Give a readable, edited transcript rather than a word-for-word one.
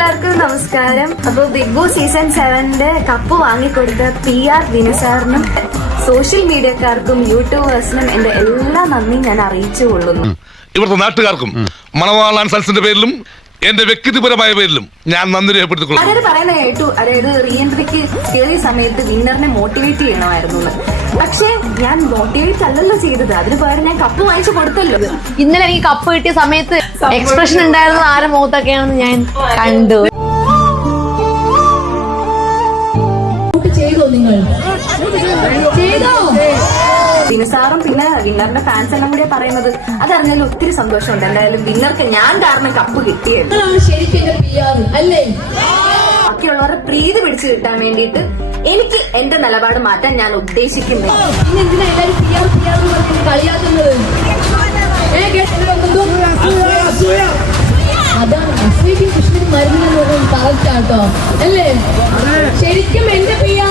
എല്ലാവർക്കും നമസ്കാരം. അപ്പോൾ ബിഗ് ബോസ് സീസൺ 7 കപ്പ് വാങ്ങിക്കൊടുത്ത PR വിനുസാറിനും സോഷ്യൽ മീഡിയക്കാർക്കും യൂട്യൂബേഴ്സിനും എന്റെ എല്ലാ നന്ദിയും ഞാൻ അറിയിച്ചു കൊള്ളുന്നു. ഇവിടുത്തെ നാട്ടുകാർക്കും മണവാളാൻ സൽസിന്റെ പേരിലും എന്റെ വ്യക്തിപരമായ പേരിലും ഞാൻ നന്ദി രേഖപ്പെടുത്തിക്കൊള്ളുന്നു. അതായത് പറയുന്ന കേട്ടു, അതായത് റീഎൻട്രിക്ക് കയറിയ സമയത്ത് വിന്നറിനെ മോട്ടിവേറ്റ് ചെയ്യണമായിരുന്നു. പക്ഷേ ഞാൻ മോട്ടിവേറ്റ് അല്ലല്ലോ ചെയ്തത്, അതിന് പകരം ഞാൻ കപ്പ് വാങ്ങിച്ചു കൊടുത്തല്ലോ. ഇന്നലെ എനിക്ക് കപ്പ് കിട്ടിയ സമയത്ത് എക്സ്പ്രഷൻ ഉണ്ടായിരുന്നത് ആരെ മുഖത്തൊക്കെയാണെന്ന് ഞാൻ കണ്ടു. വിനുസാറും പിന്നെ വിന്നറിന്റെ ഫാൻസ് എല്ലാം കൂടിയാ പറയുന്നത്. അതറിഞ്ഞാലും ഒത്തിരി സന്തോഷമുണ്ട്. എന്തായാലും വിന്നർക്ക് ഞാൻ കാരണം കപ്പ് കിട്ടിയത്. ബാക്കിയുള്ളവരുടെ പ്രീതി പിടിച്ചു കിട്ടാൻ വേണ്ടിയിട്ട് എനിക്ക് എന്റെ നിലപാട് മാറ്റാൻ ഞാൻ ഉദ്ദേശിക്കുന്നില്ല. അതാണ് അസൂയക്കും കൃഷ്ണനും മരുന്നിനും കറക്റ്റ് ആട്ടോ അല്ലേ? ശരിക്കും എന്റെ PR